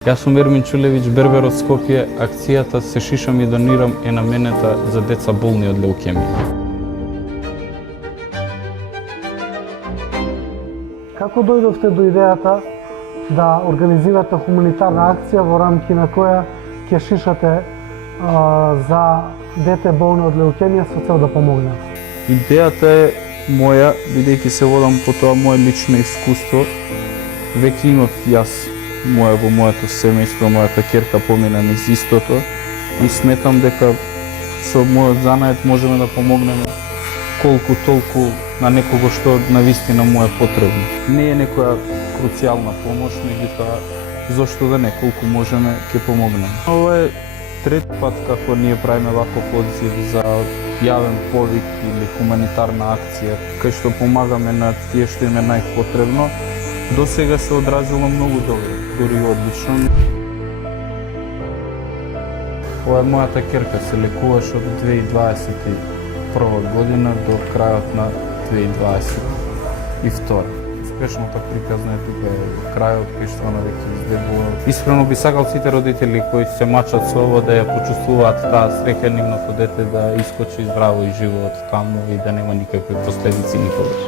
Јас сум Ермин Чулевич, бербер од Скопје. Акцијата "Се шишам и донирам" е наменета за деца болни од леукемија. Како дојдовте до идејата да организирате хуманитарна акција во рамки на која ќе шишате за дете болно од леукемија со цел да помогнат? Идејата е моја, бидејќи се водам по тоа мое лично искуство. Веќе имав јас во моето семејство, мојата ќерка помина низ истото и сметам дека со мојот занаед можеме да помогнеме колку толку на некого што навистина му е потребно. Не е некоја круцијална помош, меѓутоа зошто да не, колку можеме ќе помогнеме. Ова е трет пат како ние правиме ваков одзив за јавен повик или хуманитарна акција, кај што помагаме на тие што им е најпотребно. До сега се одразило многу добро, дури одлично. Ова е мојата ќерка, се лекуваше од 2021 година до крајот на 2022. Успешната приказна е тука крајот, кај што она веќе издебува. Искрено би сакал сите родители кои се мачат со ово да ја почувствуваат таа среќа нивното дете да искочи здраво и живо од таму и да нема никакви последици никогаш.